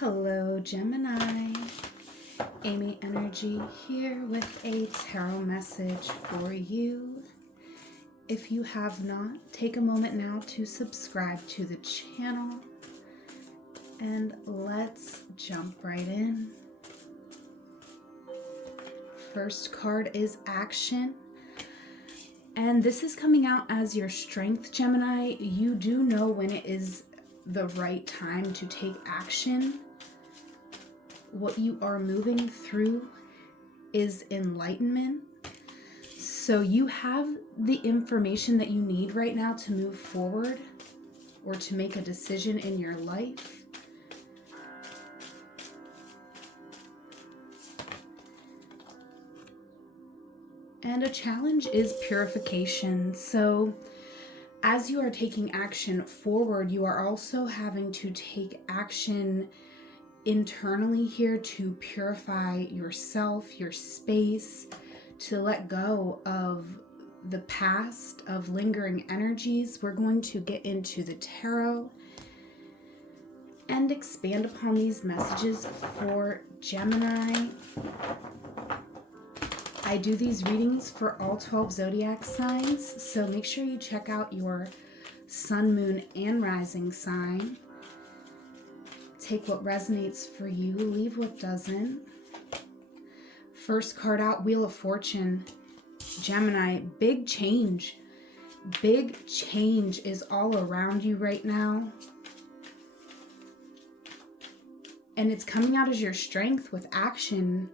Hello, Gemini. Amy Energy here with a tarot message for you. If you have not, take a moment now to subscribe to the channel and let's jump right in. First card is action. And this is coming out as your strength, Gemini. You do know when it is the right time to take action. What you are moving through is enlightenment. So you have the information that you need right now to move forward or to make a decision in your life. And a challenge is purification. So as you are taking action forward, you are also having to take action internally here to purify yourself, your space, to let go of the past, of lingering energies. We're going to get into the tarot and expand upon these messages for Gemini. I do these readings for all 12 zodiac signs, so make sure you check out your sun, moon, and rising sign. Take what resonates for you, leave what doesn't. First card out, Wheel of Fortune. Gemini, big change. Big change is all around you right now. And it's coming out as your strength with action.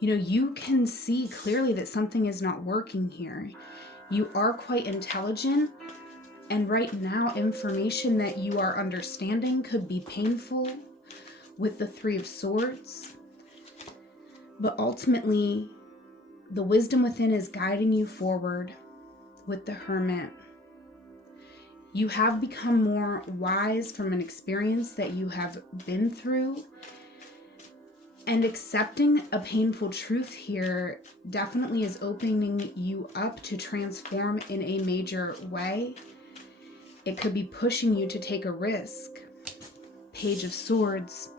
You know, you can see clearly that something is not working here. You are quite intelligent. And right now, information that you are understanding could be painful with the Three of Swords. But ultimately, the wisdom within is guiding you forward with the Hermit. You have become more wise from an experience that you have been through. And accepting a painful truth here definitely is opening you up to transform in a major way. It could be pushing you to take a risk. Page of Swords.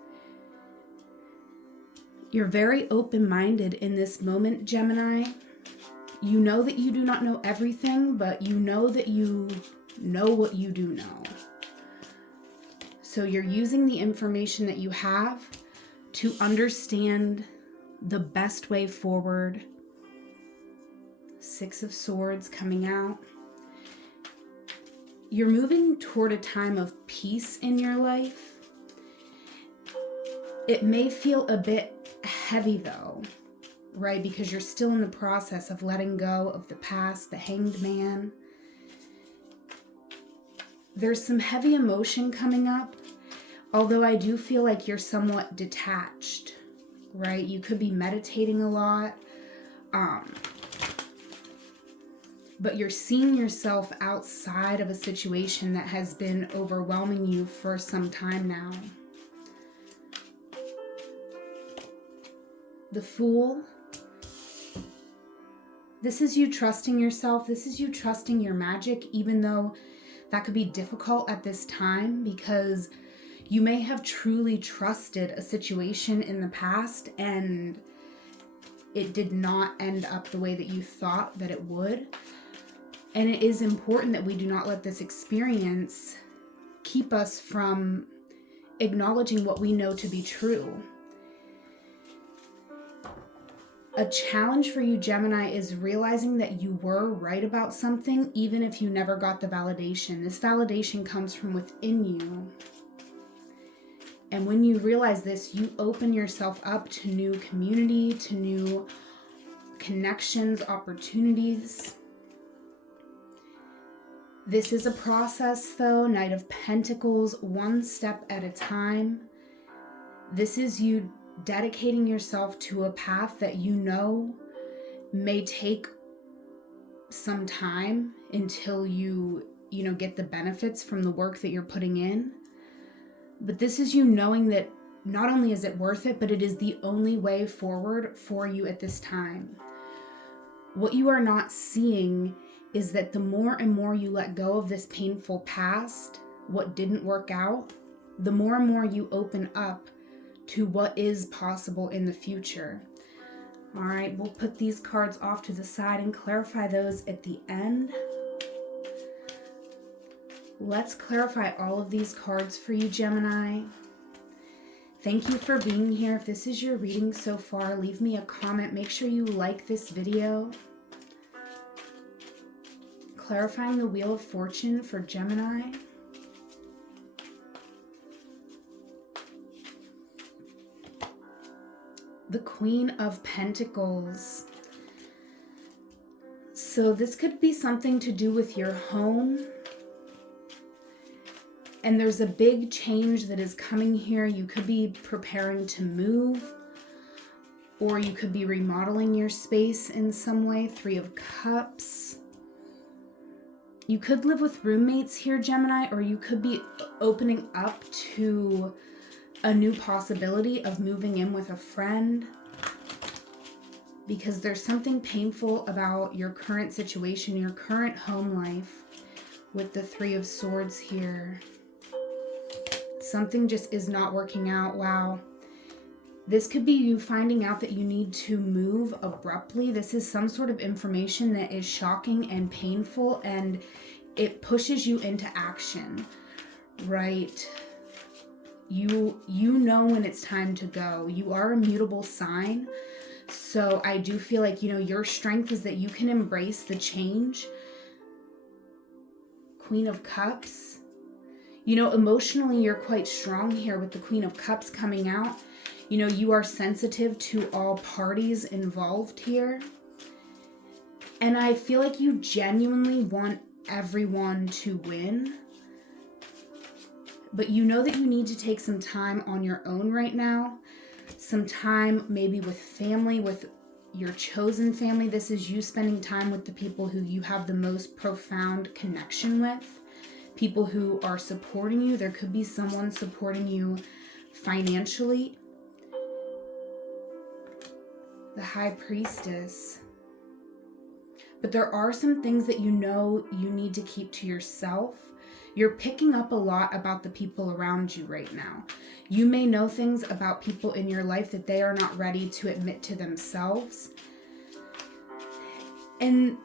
You're very open-minded in this moment, Gemini. You know that you do not know everything, but you know that you know what you do know. So you're using the information that you have to understand the best way forward. Six of Swords coming out. You're moving toward a time of peace in your life. It may feel a bit heavy though, right? Because you're still in the process of letting go of the past, the Hanged Man. There's some heavy emotion coming up, although I do feel like you're somewhat detached, right? You could be meditating a lot, but you're seeing yourself outside of a situation that has been overwhelming you for some time now. The Fool. This is you trusting yourself. This is you trusting your magic, even though that could be difficult at this time because you may have truly trusted a situation in the past and it did not end up the way that you thought that it would. And it is important that we do not let this experience keep us from acknowledging what we know to be true. A challenge for you, Gemini, is realizing that you were right about something, even if you never got the validation. This validation comes from within you. And when you realize this, you open yourself up to new community, to new connections, opportunities. This is a process, though. Knight of Pentacles, one step at a time. This is you dedicating yourself to a path that you know may take some time until you get the benefits from the work that you're putting in. But this is you knowing that not only is it worth it, but it is the only way forward for you at this time. What you are not seeing is that the more and more you let go of this painful past, what didn't work out, the more and more you open up to what is possible in the future. All right, we'll put these cards off to the side and clarify those at the end. Let's clarify all of these cards for you, Gemini. Thank you for being here. If this is your reading so far, leave me a comment. Make sure you like this video. Clarifying the Wheel of Fortune for Gemini. The Queen of Pentacles. So this could be something to do with your home. And there's a big change that is coming here. You could be preparing to move, or you could be remodeling your space in some way. Three of Cups. You could live with roommates here, Gemini, or you could be opening up to a new possibility of moving in with a friend, because there's something painful about your current situation, your current home life, with the Three of Swords here. Something just is not working out. Wow. This could be you finding out that you need to move abruptly. This is some sort of information that is shocking and painful, and it pushes you into action, right? You know when it's time to go. You are a mutable sign. So I do feel like, your strength is that you can embrace the change. Queen of Cups. Emotionally, you're quite strong here with the Queen of Cups coming out. You are sensitive to all parties involved here. And I feel like you genuinely want everyone to win. But you know that you need to take some time on your own right now. Some time maybe with family, with your chosen family. This is you spending time with the people who you have the most profound connection with. People who are supporting you. There could be someone supporting you financially. The High Priestess. But there are some things that you need to keep to yourself. You're picking up a lot about the people around you right now. You may know things about people in your life that they are not ready to admit to themselves. And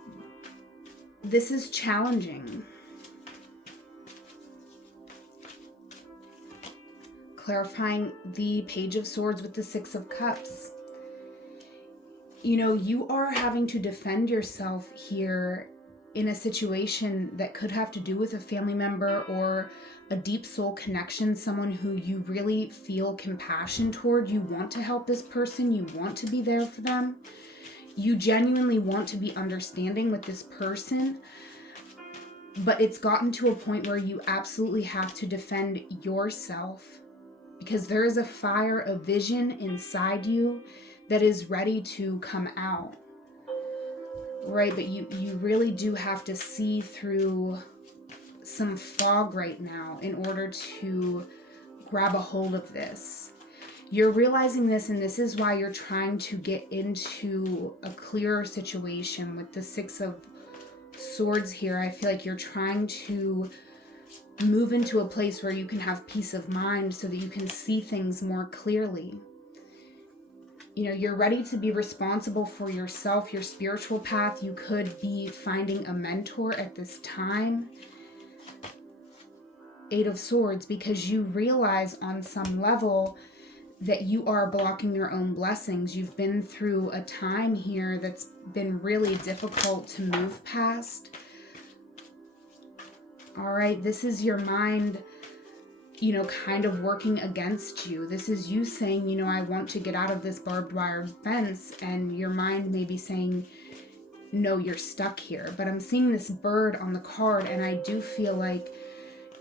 this is challenging. Clarifying the Page of Swords with the Six of Cups. You are having to defend yourself here in a situation that could have to do with a family member or a deep soul connection, someone who you really feel compassion toward. You want to help this person. You want to be there for them. You genuinely want to be understanding with this person. But it's gotten to a point where you absolutely have to defend yourself, because there is a fire of vision inside you that is ready to come out. Right, but you really do have to see through some fog right now in order to grab a hold of this. You're realizing this, and this is why you're trying to get into a clearer situation with the Six of Swords here. I feel like you're trying to move into a place where you can have peace of mind so that you can see things more clearly. You're ready to be responsible for yourself, your spiritual path. You could be finding a mentor at this time. Eight of Swords, because you realize on some level that you are blocking your own blessings. You've been through a time here that's been really difficult to move past. All right, this is your mind, kind of working against you. This is you saying, I want to get out of this barbed wire fence, and your mind may be saying, no, you're stuck here. But I'm seeing this bird on the card, and I do feel like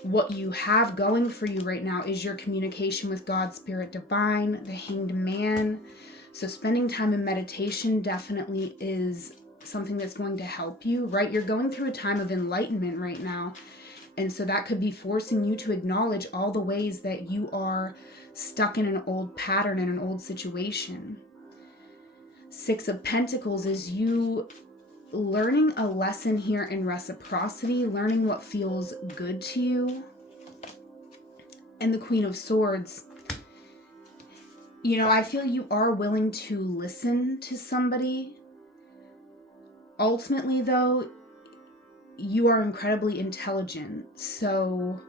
what you have going for you right now is your communication with God, Spirit Divine, the Hanged Man. So spending time in meditation definitely is something that's going to help you, right? You're going through a time of enlightenment right now. And so that could be forcing you to acknowledge all the ways that you are stuck in an old pattern, in an old situation. Six of Pentacles is you learning a lesson here in reciprocity, learning what feels good to you. And the Queen of Swords. You know, I feel you are willing to listen to somebody. Ultimately, though, you are incredibly intelligent. So,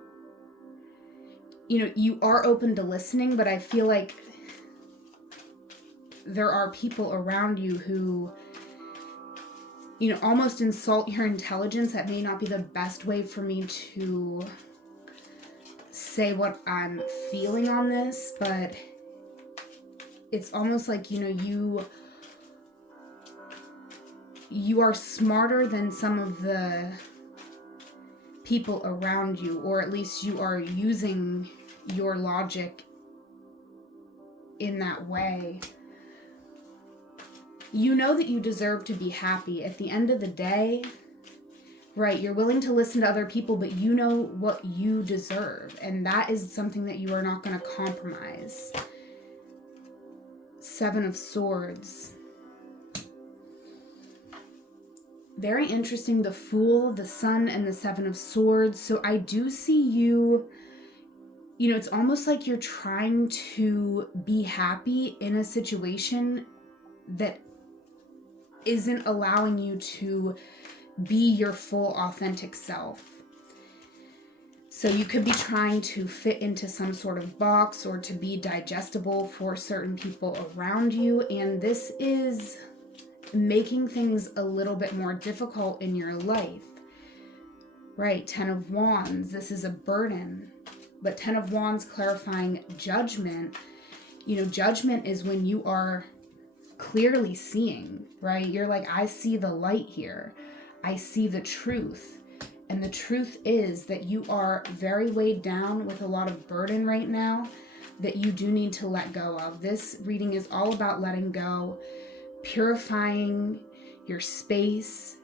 you know, you are open to listening, but I feel like there are people around you who, you know, almost insult your intelligence. That may not be the best way for me to say what I'm feeling on this, but it's almost like, you know, you are smarter than some of the people around you, or at least you are using your logic in that way. You know that you deserve to be happy. At the end of the day, right, you're willing to listen to other people, but you know what you deserve, and that is something that you are not going to compromise. 7 of Swords. Very interesting, the Fool, the Sun, and the 7 of Swords. So I do see you, you know, it's almost like you're trying to be happy in a situation that isn't allowing you to be your full authentic self. So you could be trying to fit into some sort of box or to be digestible for certain people around you, and this is making things a little bit more difficult in your life. Right, 10 of Wands, this is a burden, but 10 of Wands clarifying judgment. You know, judgment is when you are clearly seeing, right? You're like, I see the light here. I see the truth. And the truth is that you are very weighed down with a lot of burden right now that you do need to let go of. This reading is all about letting go, purifying your space,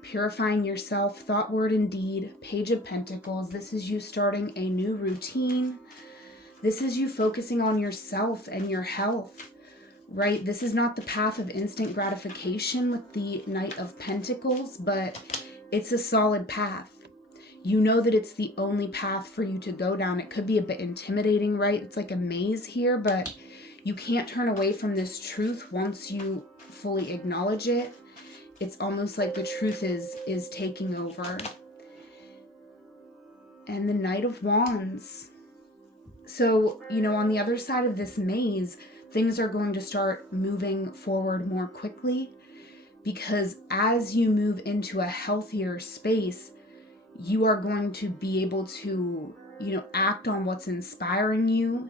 purifying yourself, thought, word, and deed. Page of Pentacles. This is you starting a new routine. This is you focusing on yourself and your health. Right? This is not the path of instant gratification with the Knight of Pentacles, but it's a solid path. You know that it's the only path for you to go down. It could be a bit intimidating, right? It's like a maze here, but you can't turn away from this truth once you fully acknowledge it. It's almost like the truth is taking over. And the Knight of Wands. So, you know, on the other side of this maze, things are going to start moving forward more quickly, because as you move into a healthier space, you are going to be able to, you know, act on what's inspiring you,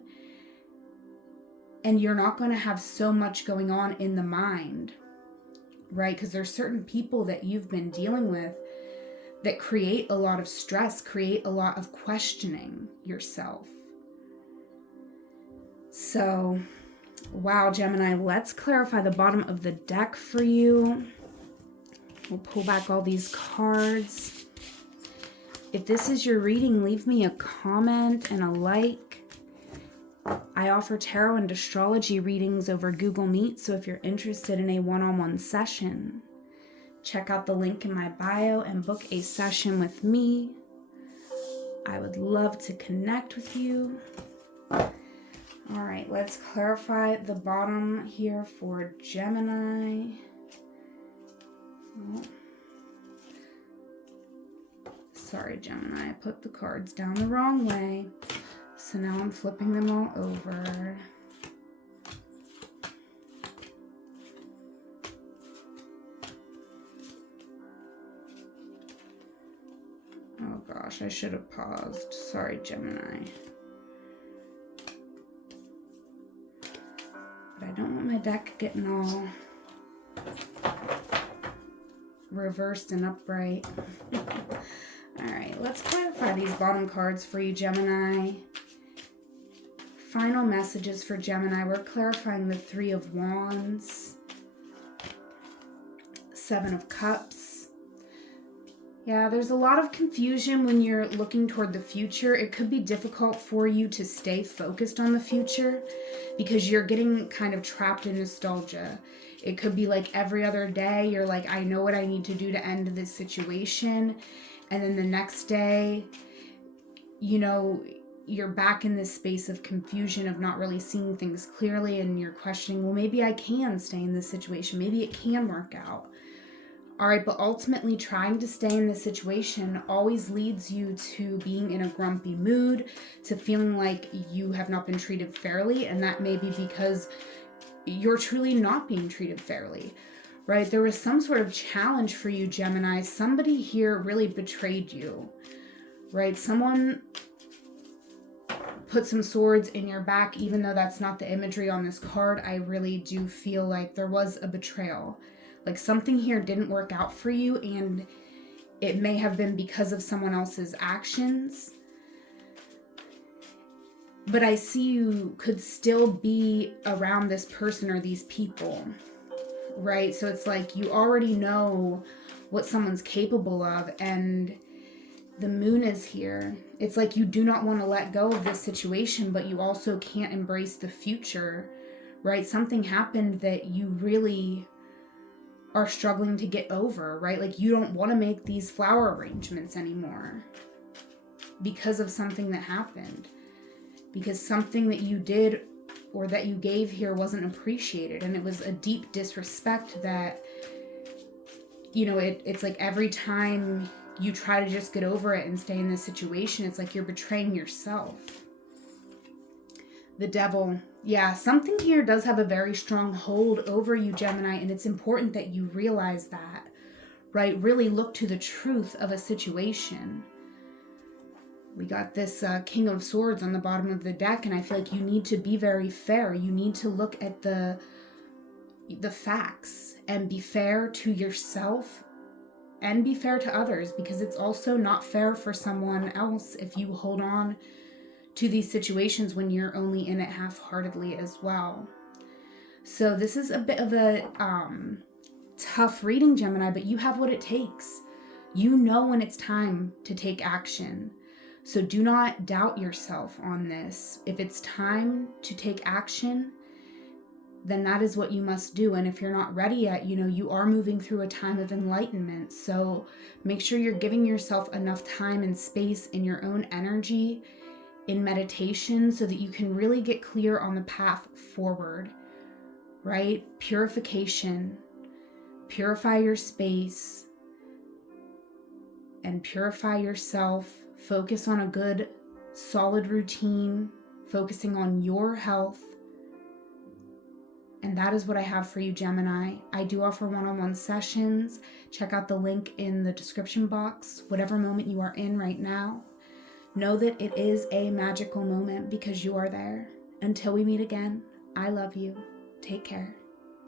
and you're not going to have so much going on in the mind, right? Because there's certain people that you've been dealing with that create a lot of stress, create a lot of questioning yourself. So, wow, Gemini, let's clarify the bottom of the deck for you. We'll pull back all these cards. If this is your reading, leave me a comment and a like. I offer tarot and astrology readings over Google Meet, so if you're interested in a one-on-one session, check out the link in my bio and book a session with me. I would love to connect with you. All right, let's clarify the bottom here for Gemini. Oh. Sorry, Gemini, I put the cards down the wrong way. So now I'm flipping them all over. Oh gosh, I should have paused. Sorry, Gemini. But I don't want my deck getting all reversed and upright. Alright, let's clarify these bottom cards for you, Gemini. Final messages for Gemini. We're clarifying the 3 of Wands, 7 of Cups. Yeah, there's a lot of confusion when you're looking toward the future. It could be difficult for you to stay focused on the future because you're getting kind of trapped in nostalgia. It could be like every other day, you're like, I know what I need to do to end this situation. And then the next day, you know, you're back in this space of confusion, of not really seeing things clearly, and you're questioning, well, maybe I can stay in this situation. Maybe it can work out. All right, but ultimately trying to stay in this situation always leads you to being in a grumpy mood, to feeling like you have not been treated fairly, and that may be because you're truly not being treated fairly, right? There was some sort of challenge for you, Gemini. Somebody here really betrayed you, right? Someone put some swords in your back, even though that's not the imagery on this card. I really do feel like there was a betrayal. Like something here didn't work out for you, and it may have been because of someone else's actions. But I see you could still be around this person or these people, right? So it's like you already know what someone's capable of, and the moon is here. It's like you do not want to let go of this situation, but you also can't embrace the future, right? Something happened that you really are struggling to get over, right? Like you don't want to make these flower arrangements anymore because of something that happened, because something that you did or that you gave here wasn't appreciated, and it was a deep disrespect that, you know, it's like every time you try to just get over it and stay in this situation, it's like you're betraying yourself. The Devil. Yeah, something here does have a very strong hold over you, Gemini, and it's important that you realize that, right? Really look to the truth of a situation. We got this King of Swords on the bottom of the deck, and I feel like you need to be very fair. You need to look at the facts and be fair to yourself and be fair to others, because it's also not fair for someone else if you hold on to these situations when you're only in it half-heartedly as well. So this is a bit of a tough reading, Gemini, but you have what it takes. You know when it's time to take action. So do not doubt yourself on this. If it's time to take action, then that is what you must do. And if you're not ready yet, you know, you are moving through a time of enlightenment. So make sure you're giving yourself enough time and space in your own energy, in meditation, so that you can really get clear on the path forward, right? Purification. Purify your space and purify yourself. Focus on a good, solid routine, focusing on your health. And that is what I have for you, Gemini. I do offer one-on-one sessions. Check out the link in the description box. Whatever moment you are in right now, know that it is a magical moment because you are there. Until we meet again, I love you. Take care.